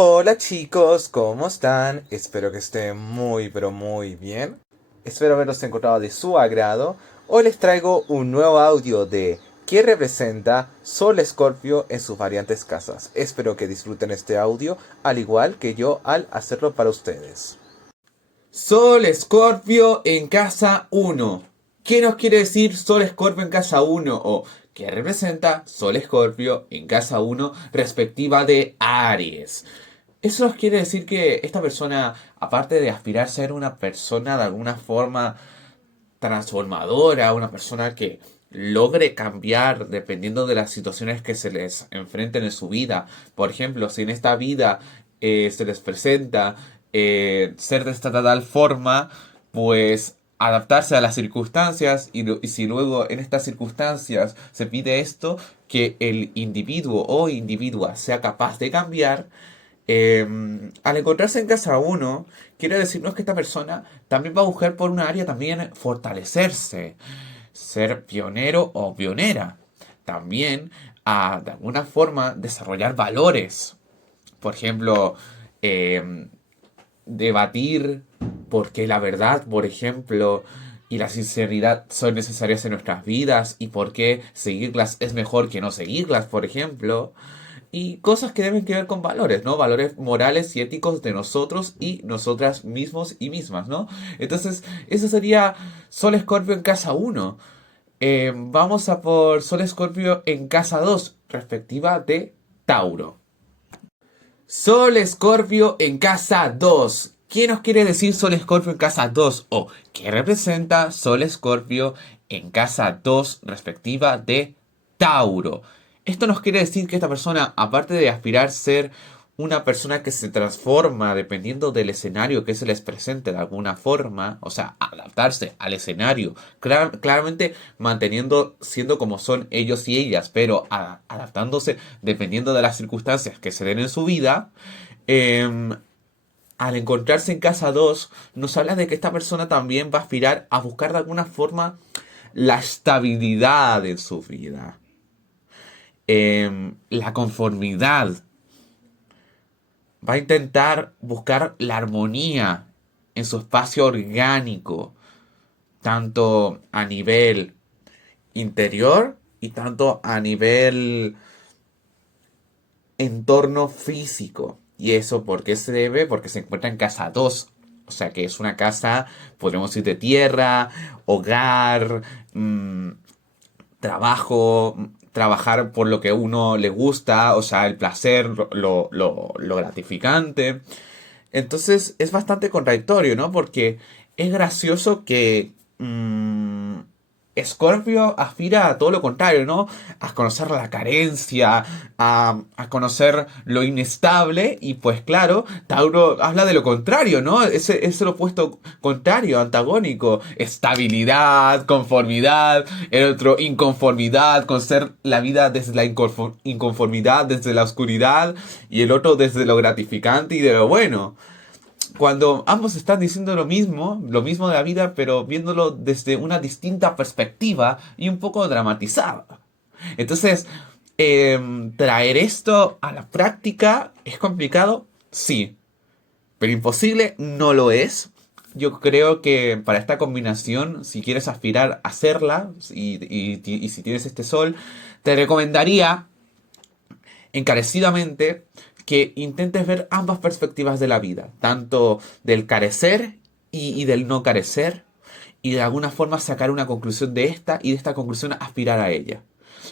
Hola chicos, ¿cómo están? Espero que estén muy pero muy bien. Espero haberlos encontrado de su agrado. Hoy les traigo un nuevo audio de ¿qué representa Sol Escorpio en sus variantes casas? Espero que disfruten este audio al igual que yo al hacerlo para ustedes. Sol Escorpio en casa uno. ¿Qué nos quiere decir Sol Escorpio en casa uno? O ¿qué representa Sol Escorpio en casa uno respectiva de Aries? Eso nos quiere decir que esta persona, aparte de aspirar a ser una persona de alguna forma transformadora, una persona que logre cambiar dependiendo de las situaciones que se les enfrenten en su vida. Por ejemplo, si en esta vida se les presenta ser de esta tal forma, pues adaptarse a las circunstancias y si luego en estas circunstancias se pide esto, que el individuo o individua sea capaz de cambiar. Al encontrarse en casa uno, quiere decirnos que esta persona también va a buscar por una área también fortalecerse, ser pionero o pionera. También de alguna forma desarrollar valores. Por ejemplo, em, debatir por qué la verdad, por ejemplo, y la sinceridad son necesarias en nuestras vidas y por qué seguirlas es mejor que no seguirlas, por ejemplo. Y cosas que deben que ver con valores, ¿no? Valores morales y éticos de nosotros y nosotras mismos y mismas, ¿no? Entonces, eso sería Sol Escorpio en casa uno. Vamos a por Sol Escorpio en casa 2 respectiva de Tauro. Sol Escorpio en casa 2. ¿Qué nos quiere decir Sol Escorpio en casa 2? ¿O qué representa Sol Escorpio en casa 2 respectiva de Tauro? Esto nos quiere decir que esta persona, aparte de aspirar a ser una persona que se transforma dependiendo del escenario que se les presente de alguna forma, o sea, adaptarse al escenario, claramente manteniendo, siendo como son ellos y ellas, pero adaptándose dependiendo de las circunstancias que se den en su vida, eh, al encontrarse en casa 2 nos habla de que esta persona también va a aspirar a buscar de alguna forma la estabilidad en su vida, la conformidad. Va a intentar buscar la armonía en su espacio orgánico, tanto a nivel interior y tanto a nivel entorno físico. ¿Y eso por qué se debe? Porque se encuentra en casa 2. O sea que es una casa, podemos decir, de tierra, hogar, trabajo, trabajar por lo que a uno le gusta, o sea, el placer, lo gratificante. Entonces es bastante contradictorio, ¿no? Porque es gracioso que Scorpio aspira a todo lo contrario, ¿no? A conocer la carencia, a conocer lo inestable y pues claro, Tauro habla de lo contrario, ¿no? Ese es el opuesto contrario, antagónico. Estabilidad, conformidad, el otro inconformidad, con ser la vida desde la inconformidad, desde la oscuridad y el otro desde lo gratificante y de lo bueno, cuando ambos están diciendo lo mismo de la vida, pero viéndolo desde una distinta perspectiva y un poco dramatizada. Entonces, traer esto a la práctica es complicado, sí, pero imposible no lo es. Yo creo que para esta combinación, si quieres aspirar a hacerla y si tienes este sol, te recomendaría encarecidamente que intentes ver ambas perspectivas de la vida, tanto del carecer y del no carecer, y de alguna forma sacar una conclusión de esta y de esta conclusión aspirar a ella.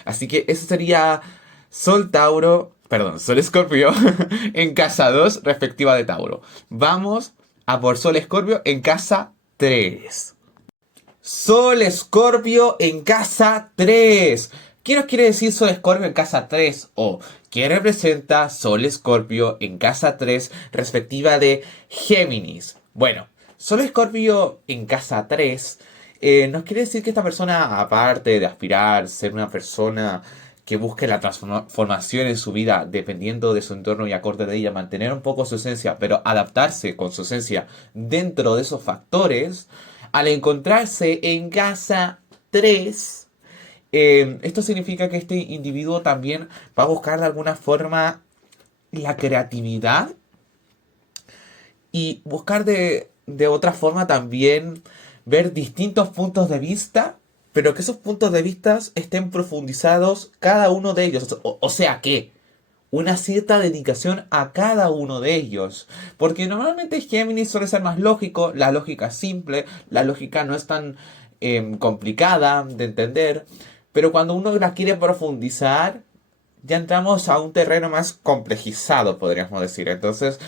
Así que eso sería Sol Tauro, perdón, Sol Escorpio en casa 2 respectiva de Tauro. Vamos a por Sol Escorpio en casa 3. Sol Escorpio en casa 3. ¿Qué nos quiere decir Sol Escorpio en casa 3? O ¿qué representa Sol Escorpio en casa 3 respectiva de Géminis? Bueno, Sol Escorpio en casa 3 nos quiere decir que esta persona, aparte de aspirar a ser una persona que busque la transformación en su vida dependiendo de su entorno y acorde de ella, mantener un poco su esencia, pero adaptarse con su esencia dentro de esos factores, al encontrarse en casa 3, esto significa que este individuo también va a buscar de alguna forma la creatividad y buscar de otra forma también ver distintos puntos de vista, pero que esos puntos de vista estén profundizados cada uno de ellos. O sea que una cierta dedicación a cada uno de ellos. Porque normalmente Géminis suele ser más lógico, la lógica es simple, la lógica no es tan complicada de entender, pero cuando uno la quiere profundizar, ya entramos a un terreno más complejizado, podríamos decir. Entonces,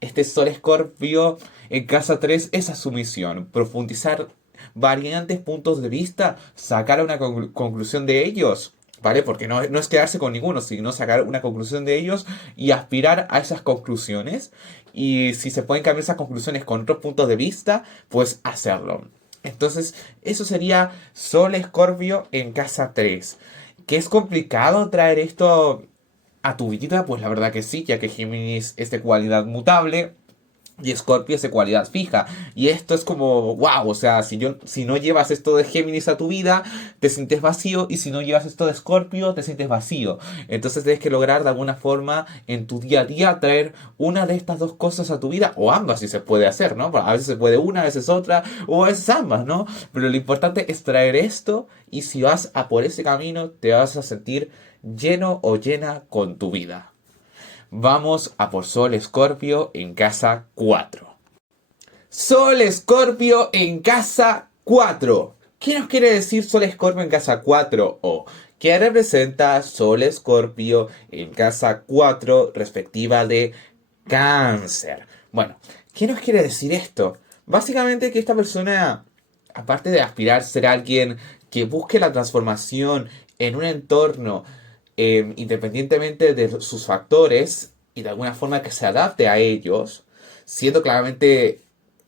este Sol Escorpio en casa 3 esa es su misión, profundizar variantes puntos de vista, sacar una conclusión de ellos, ¿vale? Porque no es quedarse con ninguno, sino sacar una conclusión de ellos y aspirar a esas conclusiones. Y si se pueden cambiar esas conclusiones con otros puntos de vista, pues hacerlo. Entonces, eso sería Sol Escorpio en casa 3. ¿Que es complicado traer esto a tu vida? Pues la verdad que sí, ya que Géminis es de cualidad mutable y Escorpio es de cualidad fija. Y esto es como, wow, o sea, si no llevas esto de Géminis a tu vida, te sientes vacío. Y si no llevas esto de Escorpio, te sientes vacío. Entonces tienes que lograr de alguna forma en tu día a día traer una de estas dos cosas a tu vida. O ambas si se puede hacer, ¿no? A veces se puede una, a veces otra, o a veces ambas, ¿no? Pero lo importante es traer esto. Y si vas a por ese camino, te vas a sentir lleno o llena con tu vida. Vamos a por Sol Escorpio en casa 4. Sol Escorpio en casa 4. ¿Qué nos quiere decir Sol Escorpio en casa 4? O ¿qué representa Sol Escorpio en casa 4 respectiva de Cáncer? Bueno, ¿qué nos quiere decir esto? Básicamente que esta persona, aparte de aspirar a ser alguien que busque la transformación en un entorno independientemente de sus factores y de alguna forma que se adapte a ellos, siendo claramente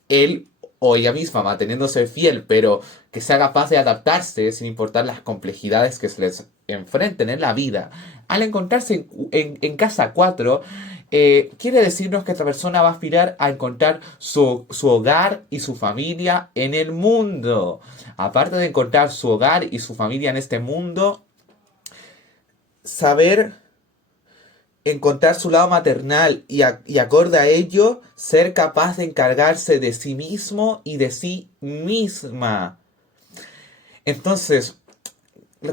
él o ella misma manteniéndose fiel, pero que sea capaz de adaptarse sin importar las complejidades que se les enfrenten en la vida. Al encontrarse en casa 4, quiere decirnos que esta persona va a aspirar a encontrar su hogar y su familia en el mundo. Aparte de encontrar su hogar y su familia en este mundo, saber encontrar su lado maternal y acorde a ello, ser capaz de encargarse de sí mismo y de sí misma. Entonces,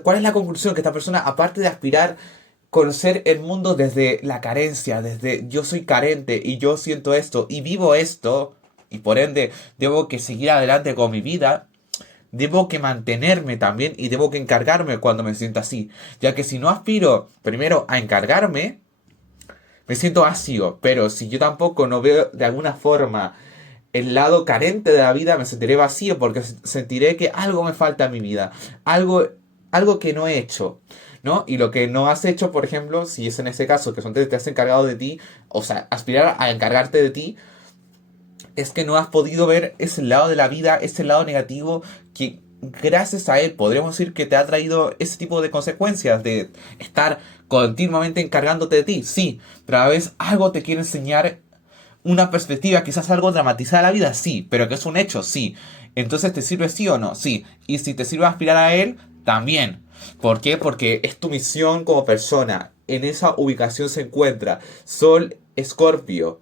¿cuál es la conclusión? Que esta persona, aparte de aspirar conocer el mundo desde la carencia, desde yo soy carente y yo siento esto y vivo esto, y por ende debo que seguir adelante con mi vida, debo que mantenerme también y debo que encargarme cuando me sienta así. Ya que si no aspiro primero a encargarme, me siento vacío. Pero si yo tampoco no veo de alguna forma el lado carente de la vida, me sentiré vacío porque sentiré que algo me falta en mi vida. Algo que no he hecho. ¿No? Y lo que no has hecho, por ejemplo, si es en ese caso que son te has encargado de ti, o sea, aspirar a encargarte de ti, es que no has podido ver ese lado de la vida, ese lado negativo que gracias a él podríamos decir que te ha traído ese tipo de consecuencias de estar continuamente encargándote de ti, sí, pero a la vez algo te quiere enseñar una perspectiva, quizás algo dramatizada de la vida, sí, pero que es un hecho, sí. Entonces, ¿te sirve sí o no? Sí. Y si te sirve aspirar a él, también. ¿Por qué? Porque es tu misión como persona. En esa ubicación se encuentra Sol Escorpio.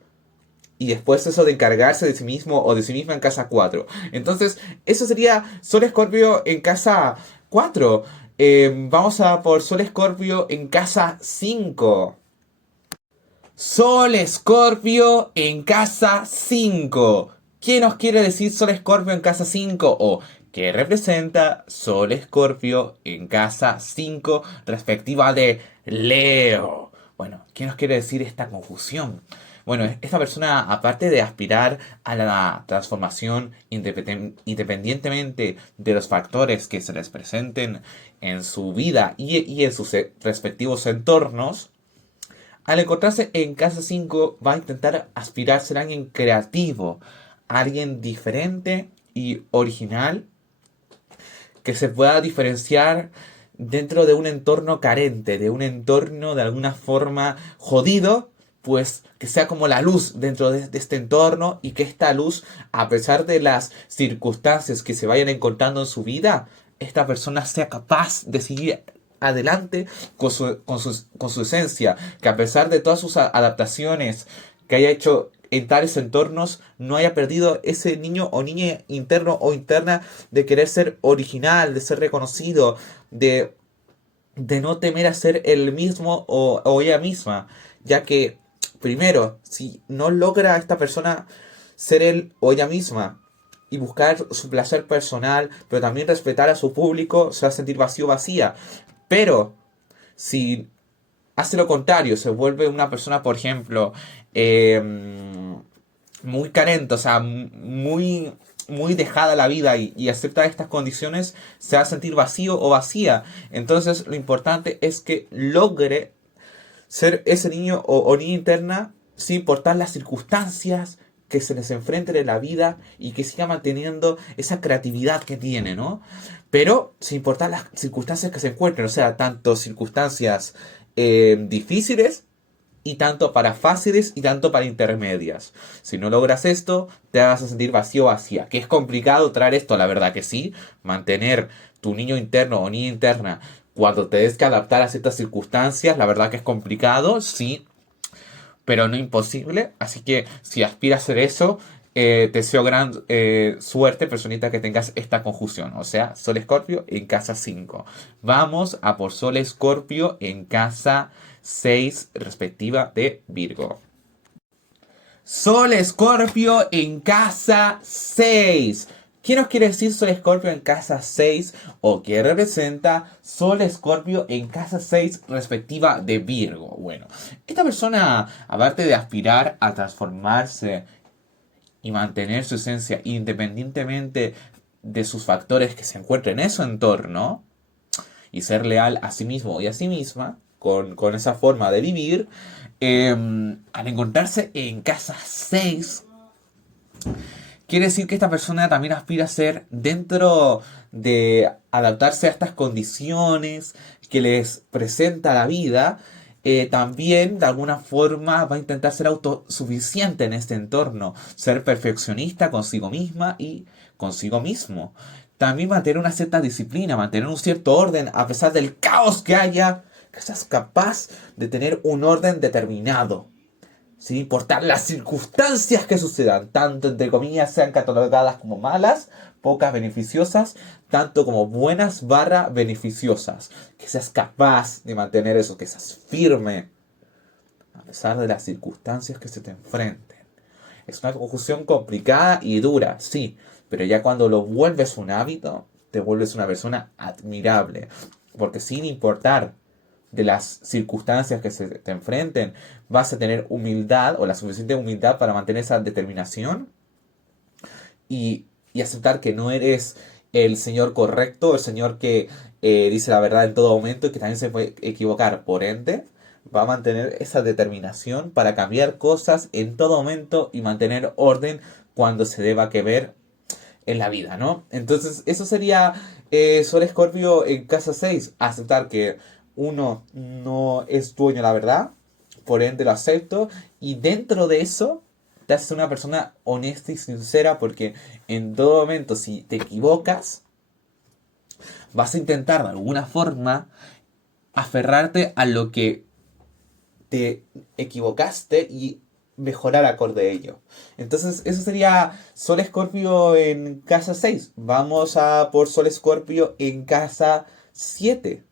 Y después eso de encargarse de sí mismo o de sí misma en casa 4. Entonces, eso sería Sol Escorpio en casa 4. Vamos a por Sol Escorpio en casa 5. Sol Escorpio en casa 5. ¿Qué nos quiere decir Sol Escorpio en casa 5? O ¿qué representa Sol Escorpio en casa 5 respectiva de Leo? Bueno, ¿qué nos quiere decir esta confusión? Bueno, esta persona, aparte de aspirar a la transformación independientemente de los factores que se les presenten en su vida y en sus respectivos entornos, al encontrarse en casa 5 va a intentar aspirar a ser alguien creativo, alguien diferente y original que se pueda diferenciar dentro de un entorno carente, de un entorno de alguna forma jodido, pues que sea como la luz dentro de este entorno y que esta luz, a pesar de las circunstancias que se vayan encontrando en su vida, esta persona sea capaz de seguir adelante con su esencia, que a pesar de todas sus adaptaciones que haya hecho en tales entornos, no haya perdido ese niño o niña interno o interna de querer ser original, de ser reconocido, de no temer a ser el mismo o ella misma, ya que, primero, si no logra esta persona ser él o ella misma y buscar su placer personal, pero también respetar a su público, se va a sentir vacío, vacía. Pero si hace lo contrario, se vuelve una persona, por ejemplo, muy carente, o sea, muy dejada a la vida y acepta estas condiciones, se va a sentir vacío o vacía. Entonces, lo importante es que logre ser ese niño o niña interna sin importar las circunstancias que se les enfrenten en la vida y que siga manteniendo esa creatividad que tiene, ¿no? Pero sin importar las circunstancias que se encuentren, o sea, tanto circunstancias difíciles y tanto para fáciles y tanto para intermedias. Si no logras esto, te vas a sentir vacío, vacía. Que es complicado traer esto, la verdad que sí. Mantener tu niño interno o niña interna cuando te des que adaptar a ciertas circunstancias, la verdad que es complicado, sí, pero no imposible. Así que si aspiras a hacer eso, te deseo gran suerte, personita, que tengas esta conjunción. O sea, Sol Escorpio en casa 5. Vamos a por Sol Escorpio en casa 6 respectiva de Virgo. Sol Escorpio en casa 6. ¿Qué nos quiere decir Sol Escorpio en casa 6? ¿O qué representa Sol Escorpio en casa 6 respectiva de Virgo? Bueno, esta persona, aparte de aspirar a transformarse y mantener su esencia independientemente de sus factores que se encuentren en su entorno, y ser leal a sí mismo y a sí misma, con esa forma de vivir, al encontrarse en casa 6, quiere decir que esta persona también aspira a ser, dentro de adaptarse a estas condiciones que les presenta la vida, también de alguna forma va a intentar ser autosuficiente en este entorno, ser perfeccionista consigo misma y consigo mismo. También mantener una cierta disciplina, mantener un cierto orden a pesar del caos que haya, que seas capaz de tener un orden determinado, sin importar las circunstancias que sucedan, tanto entre comillas sean catalogadas como malas, pocas beneficiosas, tanto como buenas barra beneficiosas. Que seas capaz de mantener eso, que seas firme, a pesar de las circunstancias que se te enfrenten. Es una conjunción complicada y dura, sí, pero ya cuando lo vuelves un hábito, te vuelves una persona admirable. Porque sin importar de las circunstancias que se te enfrenten, vas a tener humildad o la suficiente humildad para mantener esa determinación y aceptar que no eres el señor correcto, el señor que dice la verdad en todo momento y que también se puede equivocar. Por ende, va a mantener esa determinación para cambiar cosas en todo momento y mantener orden cuando se deba que ver en la vida, ¿no? Entonces, eso sería Sol Escorpio en casa 6. Aceptar que uno no es dueño de la verdad, por ende lo acepto, y dentro de eso te haces una persona honesta y sincera, porque en todo momento, si te equivocas, vas a intentar de alguna forma aferrarte a lo que te equivocaste y mejorar acorde a ello. Entonces, eso sería Sol Escorpio en casa 6. Vamos a por Sol Escorpio en casa 7.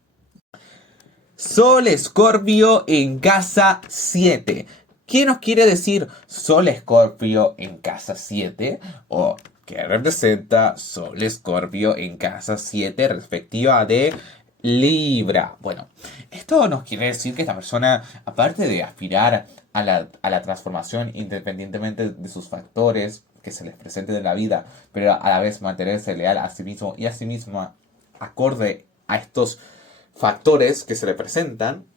Sol Escorpio en casa 7. ¿Qué nos quiere decir Sol Escorpio en casa 7? ¿O qué representa Sol Escorpio en casa 7 respectiva de Libra? Bueno, esto nos quiere decir que esta persona, aparte de aspirar a la transformación independientemente de sus factores que se les presenten en la vida, pero a la vez mantenerse leal a sí mismo y a sí misma acorde a estos factores que se le presentan,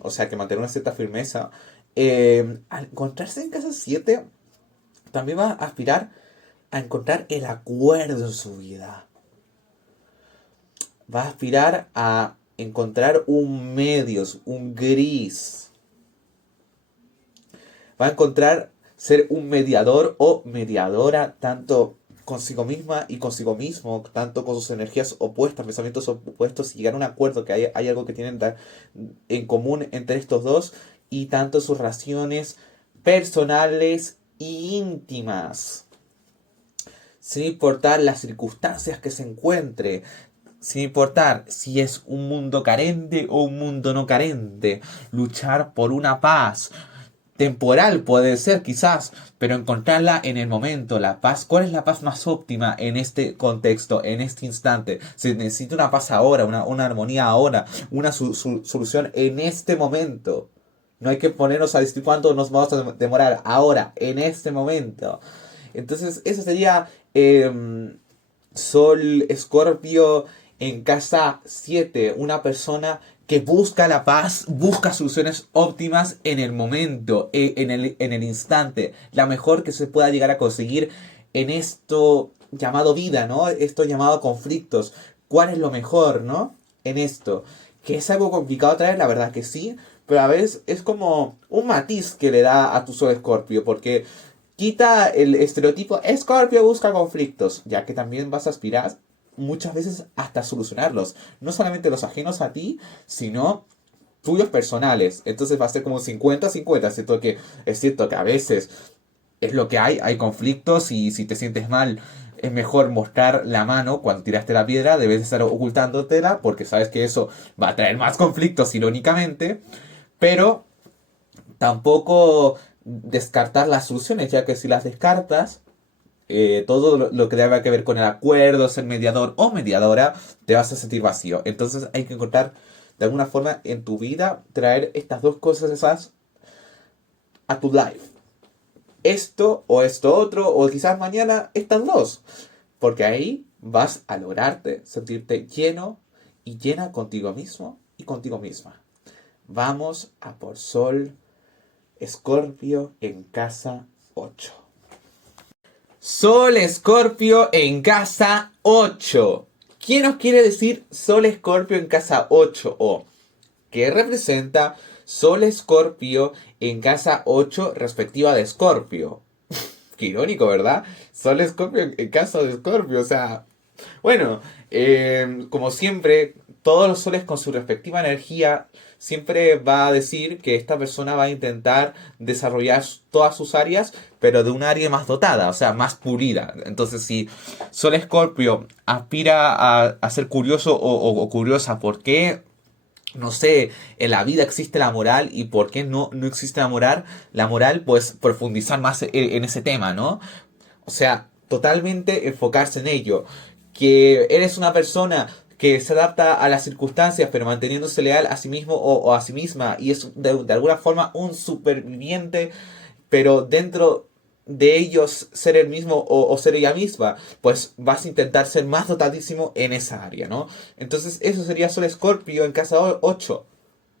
o sea, que mantener una cierta firmeza, al encontrarse en casa 7, también va a aspirar a encontrar el acuerdo en su vida. Va a aspirar a encontrar un medios, un gris. Va a encontrar ser un mediador o mediadora, tanto consigo misma y consigo mismo, tanto con sus energías opuestas, pensamientos opuestos, y llegar a un acuerdo que hay algo que tienen en común entre estos dos, y tanto sus relaciones personales e íntimas. Sin importar las circunstancias que se encuentre, sin importar si es un mundo carente o un mundo no carente, luchar por una paz temporal puede ser quizás, pero encontrarla en el momento, la paz. ¿Cuál es la paz más óptima en este contexto, en este instante? Se necesita una paz ahora, una armonía ahora, una solución en este momento. No hay que ponernos a decir cuánto nos vamos a demorar ahora, en este momento. Entonces, eso sería Sol Escorpio en casa 7, una persona que busca la paz, busca soluciones óptimas en el momento, en el instante, la mejor que se pueda llegar a conseguir en esto llamado vida, ¿no? Esto llamado conflictos. ¿Cuál es lo mejor, ¿no? En esto. Que es algo complicado traer, la verdad que sí, pero a veces es como un matiz que le da a tu Sol Escorpio, porque quita el estereotipo Escorpio busca conflictos, ya que también vas a aspirar muchas veces hasta solucionarlos. No solamente los ajenos a ti, sino tuyos personales. Entonces va a ser como 50-50. Es cierto que a veces es lo que hay conflictos, y si te sientes mal, es mejor mostrar la mano cuando tiraste la piedra, debes de estar ocultándotela, porque sabes que eso va a traer más conflictos, irónicamente, pero tampoco descartar las soluciones, ya que si las descartas, todo lo que tenga que ver con el acuerdo, ser mediador o mediadora, te vas a sentir vacío. Entonces hay que encontrar de alguna forma en tu vida, traer estas dos cosas esas a tu life. Esto o esto otro, o quizás mañana estas dos. Porque ahí vas a lograrte sentirte lleno y llena contigo mismo y contigo misma. Vamos a por Sol Escorpio en casa 8. Sol Escorpio en casa 8. ¿Qué nos quiere decir Sol Escorpio en casa 8? O ¿qué representa Sol Escorpio en casa 8 respectiva de Escorpio? Qué irónico, ¿verdad? Sol Escorpio en casa de Escorpio. O sea, bueno, como siempre, todos los soles con su respectiva energía siempre va a decir que esta persona va a intentar desarrollar todas sus áreas, pero de un área más dotada, o sea, más pulida. Entonces, si Sol Escorpio aspira a ser curioso o curiosa, ¿por qué? No sé, en la vida existe la moral, y por qué no existe la moral, pues profundizar más en ese tema, ¿no? O sea, totalmente enfocarse en ello. Que eres una persona que se adapta a las circunstancias, pero manteniéndose leal a sí mismo o a sí misma, y es de alguna forma un superviviente, pero dentro de ellos ser el mismo o ser ella misma, pues vas a intentar ser más dotadísimo en esa área, ¿no? Entonces eso sería Sol Escorpio en casa 8.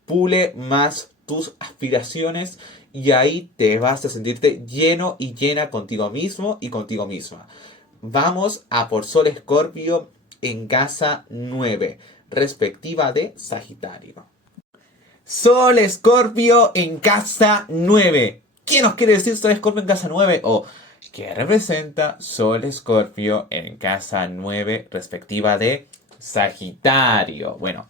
Pule más tus aspiraciones, y ahí te vas a sentirte lleno y llena contigo mismo y contigo misma. Vamos a por Sol Escorpio en casa 9, respectiva de Sagitario. Sol Escorpio en casa 9. ¿Qué nos quiere decir Sol Escorpio en casa 9? O ¿qué representa Sol Escorpio en casa 9 respectiva de Sagitario? Bueno,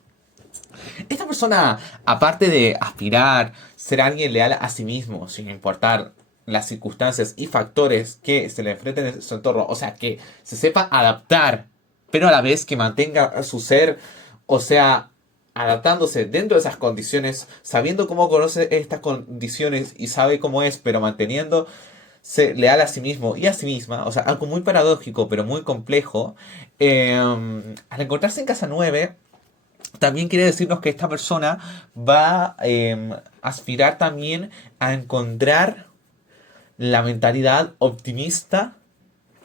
esta persona, aparte de aspirar, ser alguien leal a sí mismo, sin importar las circunstancias y factores que se le enfrenten en su entorno, o sea, que se sepa adaptar, pero a la vez que mantenga su ser, o sea, adaptándose dentro de esas condiciones, sabiendo cómo conoce estas condiciones y sabe cómo es, pero manteniéndose leal a sí mismo y a sí misma, o sea, algo muy paradójico, pero muy complejo. Al encontrarse en casa 9, también quiere decirnos que esta persona va a aspirar también a encontrar la mentalidad optimista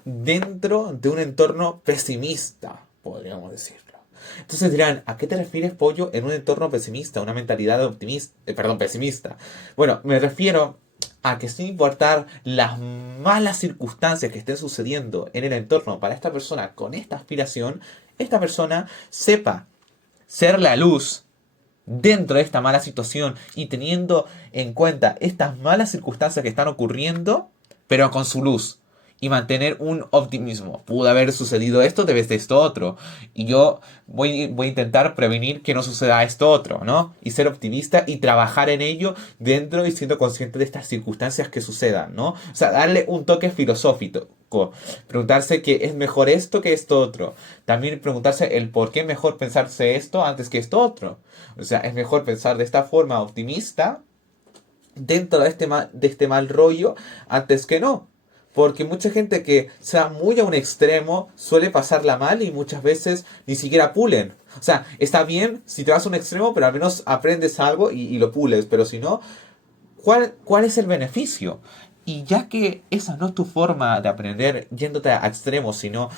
dentro de un entorno pesimista, podríamos decirlo. Entonces dirán, ¿a qué te refieres, Pollo, en un entorno pesimista, una mentalidad optimista, pesimista? Bueno, me refiero a que sin importar las malas circunstancias que estén sucediendo en el entorno para esta persona con esta aspiración, esta persona sepa ser la luz dentro de esta mala situación, y teniendo en cuenta estas malas circunstancias que están ocurriendo, pero con su luz. y mantener un optimismo. Pudo haber sucedido esto, debe de esto otro. Y yo voy a intentar prevenir que no suceda esto otro, ¿no? Y ser optimista y trabajar en ello dentro y siendo consciente de estas circunstancias que sucedan, ¿no? O sea, darle un toque filosófico. Preguntarse que es mejor esto que esto otro. También preguntarse el por qué es mejor pensarse esto antes que esto otro. O sea, es mejor pensar de esta forma optimista dentro de este mal rollo antes que no. Porque mucha gente que sea muy a un extremo suele pasarla mal y muchas veces ni siquiera pulen. O sea, está bien si te vas a un extremo, pero al menos aprendes algo y lo pules. Pero si no, ¿cuál es el beneficio? Y ya que esa no es tu forma de aprender yéndote a extremos, sino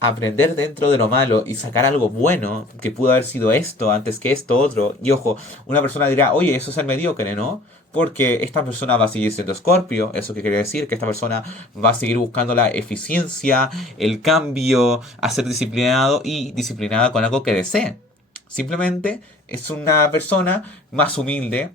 aprender dentro de lo malo y sacar algo bueno, que pudo haber sido esto antes que esto otro. Y ojo, una persona dirá, oye, eso es el mediocre, ¿no? Porque esta persona va a seguir siendo Scorpio. Eso que quiere decir que esta persona va a seguir buscando la eficiencia, el cambio, a ser disciplinado y disciplinada con algo que desee. Simplemente es una persona más humilde,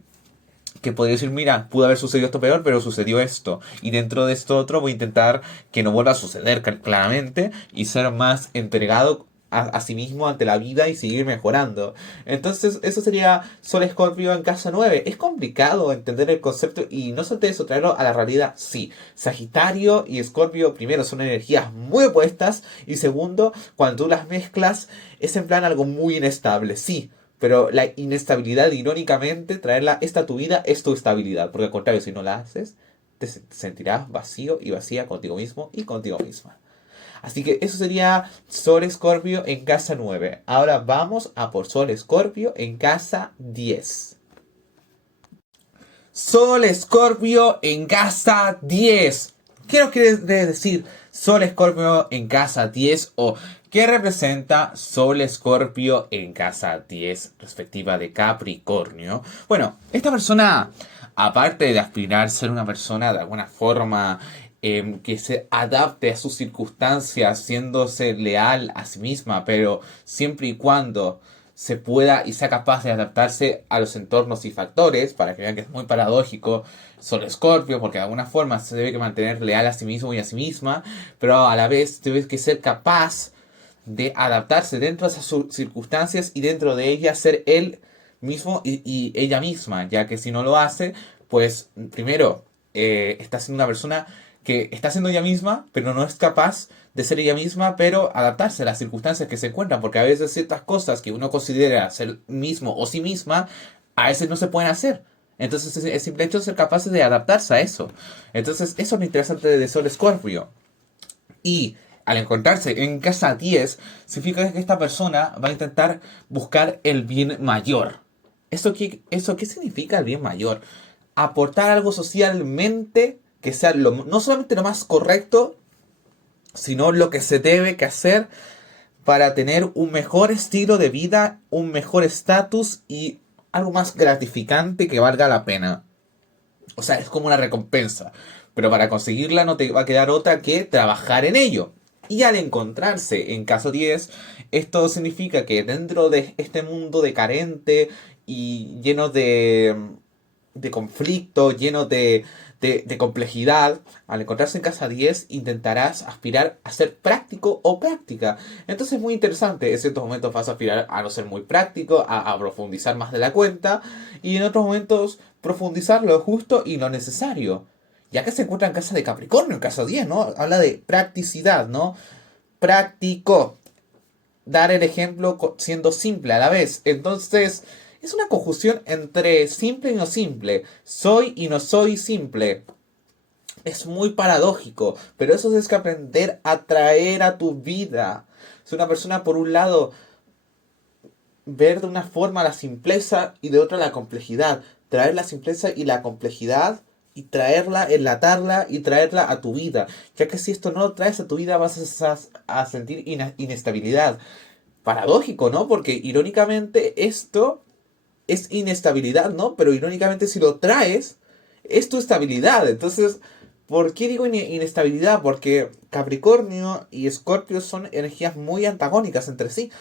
que podría decir, mira, pudo haber sucedido esto peor, pero sucedió esto. Y dentro de esto otro voy a intentar que no vuelva a suceder claramente y ser más entregado a sí mismo ante la vida y seguir mejorando. Entonces, eso sería Sol Escorpio en casa 9. Es complicado entender el concepto y no solamente eso, traerlo a la realidad, sí. Sagitario y Escorpio, primero, son energías muy opuestas y segundo, cuando tú las mezclas, es en plan algo muy inestable, sí. Pero la inestabilidad, irónicamente, traerla esta a tu vida es tu estabilidad. Porque al contrario, si no la haces, te sentirás vacío y vacía contigo mismo y contigo misma. Así que eso sería Sol Escorpio en casa 9. Ahora vamos a por Sol Escorpio en casa 10. Sol Escorpio en casa 10. ¿Qué nos quiere decir Sol Escorpio en casa 10 o qué representa Sol Escorpio en casa 10 respectiva de Capricornio? Bueno, esta persona, aparte de aspirar a ser una persona de alguna forma que se adapte a sus circunstancias, siéndose leal a sí misma, pero siempre y cuando se pueda y sea capaz de adaptarse a los entornos y factores, para que vean que es muy paradójico, Sol Escorpio, porque de alguna forma se debe que mantener leal a sí mismo y a sí misma, pero a la vez debe que ser capaz de adaptarse dentro de esas circunstancias y dentro de ellas ser él mismo y ella misma, ya que si no lo hace, pues primero está siendo una persona que está siendo ella misma, pero no es capaz de ser ella misma, pero adaptarse a las circunstancias que se encuentran, porque a veces ciertas cosas que uno considera ser mismo o sí misma, a veces no se pueden hacer. Entonces es simple hecho de ser capaces de adaptarse a eso. Entonces eso es lo interesante de Sol Escorpio. Y al encontrarse en casa 10, significa que esta persona va a intentar buscar el bien mayor. ¿Eso qué significa el bien mayor? Aportar algo socialmente que sea no solamente lo más correcto, sino lo que se debe que hacer para tener un mejor estilo de vida, un mejor estatus y algo más gratificante que valga la pena. O sea, es como una recompensa. Pero para conseguirla no te va a quedar otra que trabajar en ello. Y al encontrarse en caso 10, esto significa que dentro de este mundo carente y lleno de conflicto, lleno de complejidad, al encontrarse en casa 10 intentarás aspirar a ser práctico o práctica. Entonces es muy interesante, en ciertos momentos vas a aspirar a no ser muy práctico, a profundizar más de la cuenta, y en otros momentos profundizar lo justo y lo necesario. Ya que se encuentra en casa de Capricornio, en casa 10, ¿no? Habla de practicidad, ¿no? Práctico. Dar el ejemplo siendo simple a la vez. Entonces, es una conjunción entre simple y no simple. Soy y no soy simple. Es muy paradójico, pero eso es que aprender a traer a tu vida. Es una persona, por un lado, ver de una forma la simpleza y de otra la complejidad. Traer la simpleza y la complejidad y traerla, enlatarla y traerla a tu vida. Ya que si esto no lo traes a tu vida vas a sentir inestabilidad. Paradójico, ¿no? Porque irónicamente esto es inestabilidad, ¿no? Pero irónicamente si lo traes, es tu estabilidad. Entonces, ¿por qué digo inestabilidad? Porque Capricornio y Escorpio son energías muy antagónicas entre sí,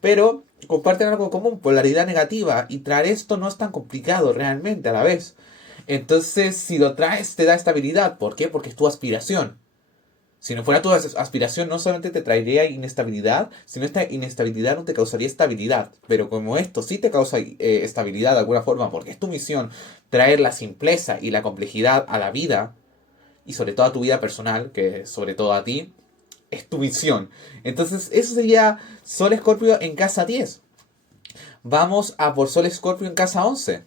pero comparten algo común, polaridad negativa, y traer esto no es tan complicado realmente a la vez. Entonces, si lo traes, te da estabilidad. ¿Por qué? Porque es tu aspiración. Si no fuera tu aspiración, no solamente te traería inestabilidad, sino esta inestabilidad no te causaría estabilidad. Pero como esto sí te causa estabilidad de alguna forma, porque es tu misión traer la simpleza y la complejidad a la vida, y sobre todo a tu vida personal, que sobre todo a ti, es tu misión. Entonces, eso sería Sol Escorpio en casa 10. Vamos a por Sol Escorpio en casa 11.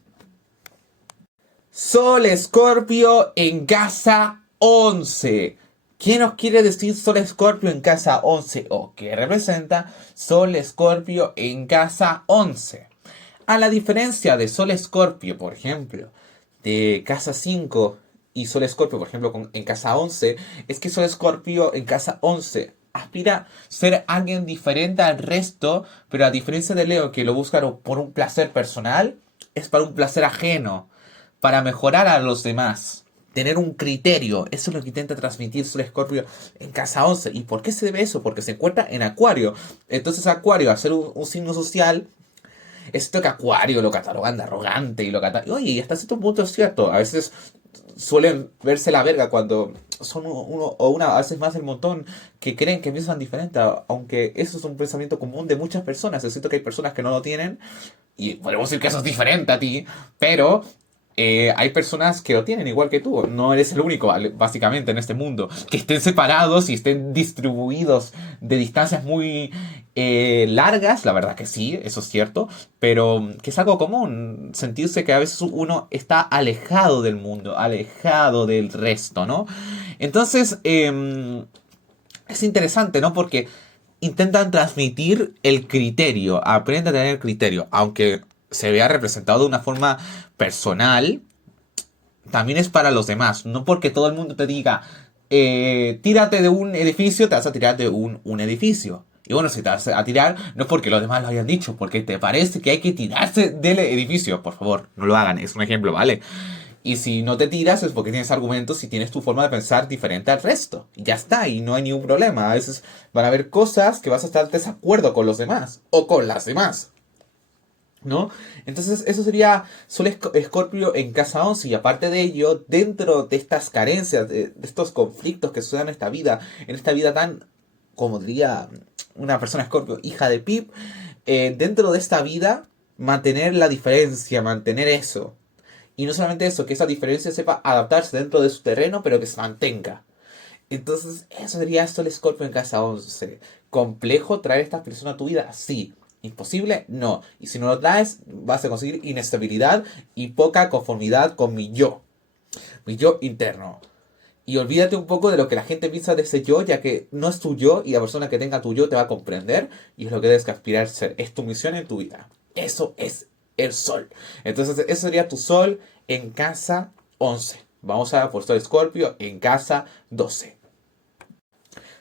Sol Escorpio en casa 11. ¿Qué nos quiere decir Sol Escorpio en casa 11? ¿O qué representa Sol Escorpio en casa 11? A la diferencia de Sol Escorpio, por ejemplo, de casa 5 y Sol Escorpio, por ejemplo, en casa 11, es que Sol Escorpio en casa 11 aspira a ser alguien diferente al resto, pero a diferencia de Leo, que lo busca por un placer personal, es para un placer ajeno, para mejorar a los demás. Tener un criterio, eso es lo que intenta transmitir Sol Escorpio en casa 11. ¿Y por qué se debe eso? Porque se encuentra en Acuario. Entonces Acuario, al ser un signo social, esto que Acuario lo catalogan de arrogante y lo catalogan... Oye, y hasta cierto punto es cierto. A veces suelen verse la verga cuando son uno o una, a veces más el montón, que creen que piensan diferente. Aunque eso es un pensamiento común de muchas personas. Es cierto que hay personas que no lo tienen. Y podemos decir que eso es diferente a ti. Pero hay personas que lo tienen igual que tú. No eres el único, básicamente, en este mundo. Que estén separados y estén distribuidos de distancias muy largas, la verdad que sí, eso es cierto. Pero que es algo común, sentirse que a veces uno está alejado del mundo, alejado del resto, ¿no? Entonces, es interesante, ¿no? Porque intentan transmitir el criterio, aprende a tener criterio, aunque se vea representado de una forma personal, también es para los demás. No porque todo el mundo te diga, tírate de un edificio, te vas a tirar de un edificio. Y bueno, si te vas a tirar, no es porque los demás lo hayan dicho, porque te parece que hay que tirarse del edificio. Por favor, no lo hagan, es un ejemplo, ¿vale? Y si no te tiras es porque tienes argumentos y tienes tu forma de pensar diferente al resto. Y ya está, y no hay ningún problema. A veces van a haber cosas que vas a estar en desacuerdo con los demás o con las demás, ¿no? Entonces eso sería Sol Escorpio en casa 11 y aparte de ello, dentro de estas carencias, de estos conflictos que suceden en esta vida tan, como diría una persona Escorpio, hija de Pip, dentro de esta vida, mantener la diferencia, mantener eso. Y no solamente eso, que esa diferencia sepa adaptarse dentro de su terreno, pero que se mantenga. Entonces, eso sería Sol Escorpio en casa 11. ¿Complejo traer a esta persona a tu vida? Sí. ¿Imposible? No. Y si no lo traes, vas a conseguir inestabilidad y poca conformidad con mi yo interno. Y olvídate un poco de lo que la gente piensa de ese yo, ya que no es tu yo y la persona que tenga tu yo te va a comprender y es lo que debes que aspirar a ser. Es tu misión en tu vida. Eso es el sol. Entonces, eso sería tu sol en casa 11. Vamos a por Sol Escorpio en casa 12.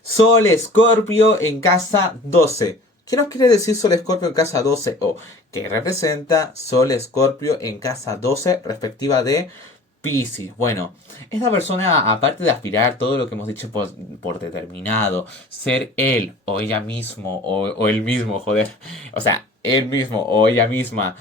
Sol Escorpio en casa 12. ¿Qué nos quiere decir Sol Escorpio en casa 12? O ¿qué representa Sol Escorpio en casa 12 respectiva de Piscis? Bueno, esta persona, aparte de aspirar todo lo que hemos dicho por determinado, ser él o ella mismo o él mismo, joder, o sea, él mismo o ella misma,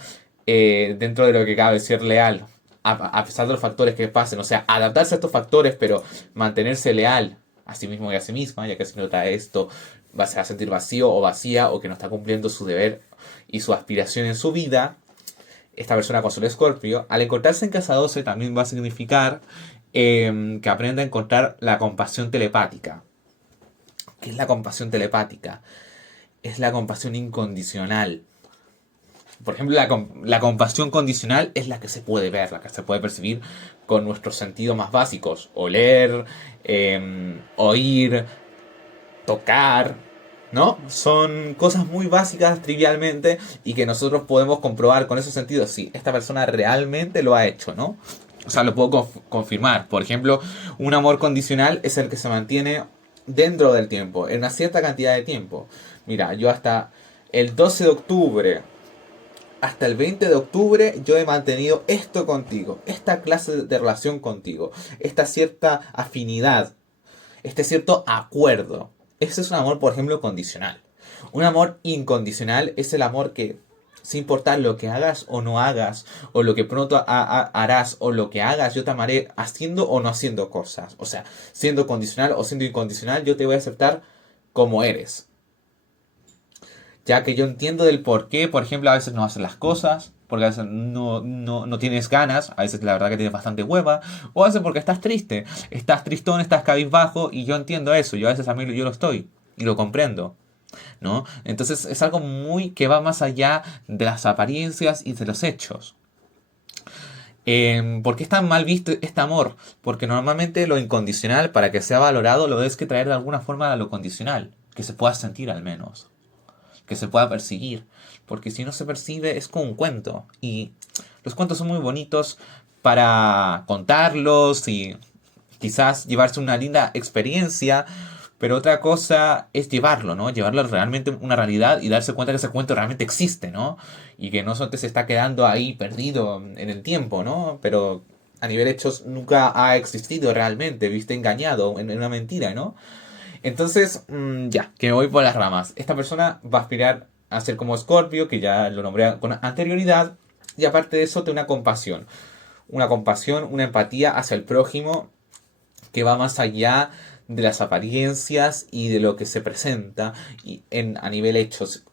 dentro de lo que cabe, ser leal, a pesar de los factores que pasen, o sea, adaptarse a estos factores, pero mantenerse leal a sí mismo y a sí misma, ya que si nota esto, va a sentir vacío o vacía o que no está cumpliendo su deber y su aspiración en su vida. Esta persona con Sol Escorpio, al encontrarse en casa 12 también va a significar que aprenda a encontrar la compasión telepática. ¿Qué es la compasión telepática? Es la compasión incondicional. Por ejemplo, la compasión condicional es la que se puede ver, la que se puede percibir con nuestros sentidos más básicos. Oler, oír, tocar, ¿no? Son cosas muy básicas trivialmente y que nosotros podemos comprobar con esos sentidos. Sí, esta persona realmente lo ha hecho, ¿no? O sea, lo puedo confirmar. Por ejemplo, un amor condicional es el que se mantiene dentro del tiempo, en una cierta cantidad de tiempo. Mira, yo hasta el 12 de octubre, hasta el 20 de octubre, yo he mantenido esto contigo, esta clase de relación contigo, esta cierta afinidad, este cierto acuerdo. Ese es un amor, por ejemplo, condicional. Un amor incondicional es el amor que sin importar lo que hagas o no hagas, o lo que pronto harás o lo que hagas, yo te amaré haciendo o no haciendo cosas. O sea, siendo condicional o siendo incondicional, yo te voy a aceptar como eres. Ya que yo entiendo del por qué, por ejemplo, a veces no haces las cosas, porque a veces no tienes ganas, a veces la verdad que tienes bastante hueva, o a veces porque estás tristón, estás cabizbajo, y yo entiendo eso, yo a veces también yo lo estoy, y lo comprendo, ¿no? Entonces es algo muy que va más allá de las apariencias y de los hechos. ¿Por qué es tan mal visto este amor? Porque normalmente lo incondicional, para que sea valorado, lo debes que traer de alguna forma a lo condicional, que se pueda sentir al menos, que se pueda percibir, porque si no se percibe es como un cuento, y los cuentos son muy bonitos para contarlos y quizás llevarse una linda experiencia, pero otra cosa es llevarlo, ¿no? Llevarlo realmente a una realidad y darse cuenta que ese cuento realmente existe, ¿no? Y que no solo se está quedando ahí perdido en el tiempo, ¿no? Pero a nivel hechos nunca ha existido realmente, viste engañado en una mentira, ¿no? Entonces, ya, que me voy por las ramas. Esta persona va a aspirar a ser como Scorpio, que ya lo nombré con anterioridad, y aparte de eso, tiene una compasión. Una compasión, una empatía hacia el prójimo que va más allá de las apariencias y de lo que se presenta a nivel hechos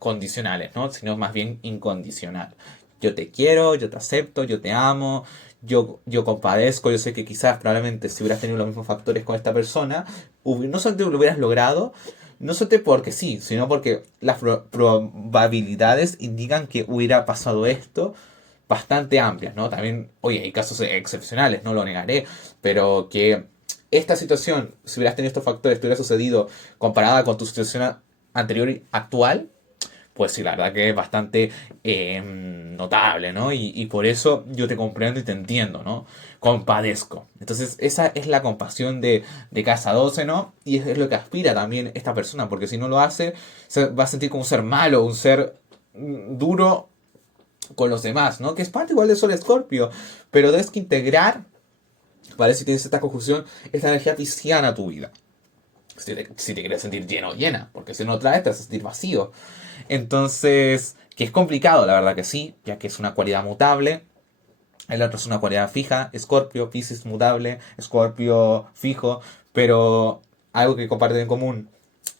condicionales, ¿no? Sino más bien incondicional. Yo te quiero, yo te acepto, yo te amo, yo compadezco, yo sé que quizás probablemente si hubieras tenido los mismos factores con esta persona, no solamente lo hubieras logrado, no solamente porque sí, sino porque las probabilidades indican que hubiera pasado esto bastante amplias, ¿no? También, oye, hay casos excepcionales, no lo negaré, pero que esta situación, si hubieras tenido estos factores, te hubiera sucedido comparada con tu situación anterior y actual, pues sí, la verdad que es bastante notable, ¿no? Y por eso yo te comprendo y te entiendo, ¿no? Compadezco. Entonces, esa es la compasión de Casa 12, ¿no? Y es lo que aspira también esta persona, porque si no lo hace, se va a sentir como un ser malo, un ser duro con los demás, ¿no? Que es parte igual de Sol Escorpio, pero debes que integrar, ¿vale? Si tienes esta conjunción, esta energía pisciana a tu vida. Si te quieres sentir lleno o llena, porque si no traes te vas a sentir vacío. Entonces, que es complicado, la verdad que sí, ya que es una cualidad mutable. El otro es una cualidad fija, Escorpio, Piscis mutable, Escorpio fijo, pero algo que comparten en común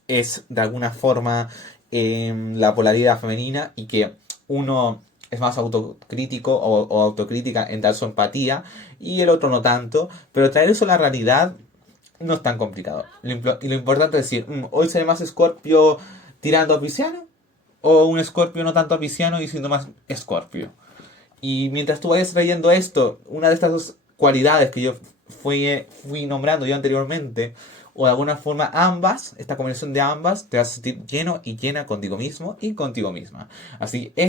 es de alguna forma la polaridad femenina y que uno es más autocrítico o autocrítica en dar su empatía y el otro no tanto, pero traer eso a la realidad no es tan complicado. Y lo importante es decir, hoy seré más Escorpio tirando a Pisciano o un Escorpio no tanto a Pisciano y siendo más Escorpio. Y mientras tú vayas trayendo esto, una de estas dos cualidades que yo fui nombrando yo anteriormente, o de alguna forma ambas, esta combinación de ambas, te vas a sentir lleno y llena contigo mismo y contigo misma. Así